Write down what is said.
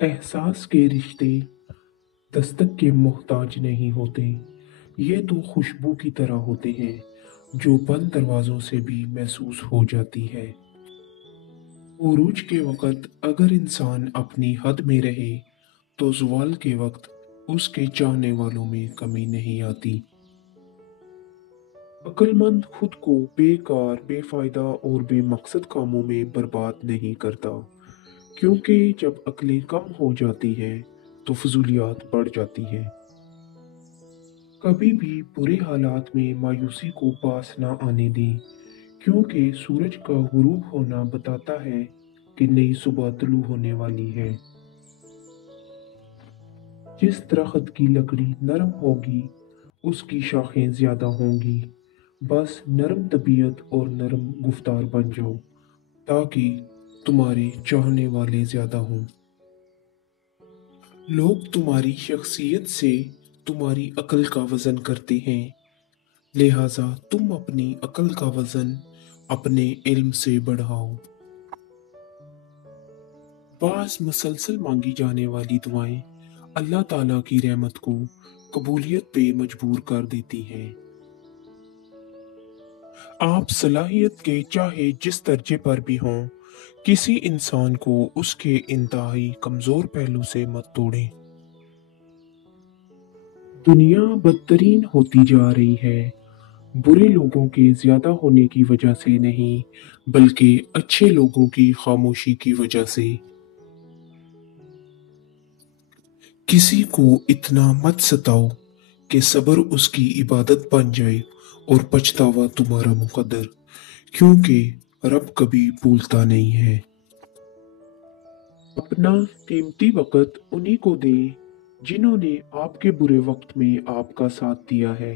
एहसास के रिश्ते दस्तक के मोहताज नहीं होते। ये तो खुशबू की तरह होते हैं जो बंद दरवाजों से भी महसूस हो जाती है। उरूज के वक्त अगर इंसान अपनी हद में रहे तो ज़वाल के वक्त उसके चाहने वालों में कमी नहीं आती। अक्लमंद खुद को बेकार, बेफायदा और बेमकसद कामों में बर्बाद नहीं करता, क्योंकि जब अक्लें कम हो जाती हैं तो फजूलियात बढ़ जाती हैं। कभी भी बुरे हालात में मायूसी को पास ना आने दें, क्योंकि सूरज का गुरूब होना बताता है कि नई सुबह तुलू होने वाली है। जिस दरख्त की लकड़ी नरम होगी उसकी शाखें ज्यादा होंगी। बस नरम तबीयत और नरम गुफ्तार बन जाओ ताकि तुम्हारे चाहने वाले ज्यादा हों। लोग तुम्हारी शख्सियत से तुम्हारी अक्ल का वजन करते हैं, लिहाजा तुम अपनी अक्ल का वजन अपने इल्म से बढ़ाओ। बास मुसलसल मांगी जाने वाली दुआएं अल्लाह ताला की रहमत को कबूलियत पे मजबूर कर देती हैं। आप सलाहियत के चाहे जिस दर्जे पर भी हों, किसी इंसान को उसके इंतहाई कमजोर पहलू से मत तोड़ें। दुनिया बदतरीन होती जा रही है, बुरे लोगों के ज्यादा होने की वजह से नहीं, बल्कि अच्छे लोगों की खामोशी की वजह से। किसी को इतना मत सताओ कि सब्र उसकी इबादत बन जाए और पछतावा तुम्हारा मुकद्दर, क्योंकि रब कभी भूलता नहीं है। अपना कीमती वक्त उन्हीं को दें जिन्होंने आपके बुरे वक्त में आपका साथ दिया है।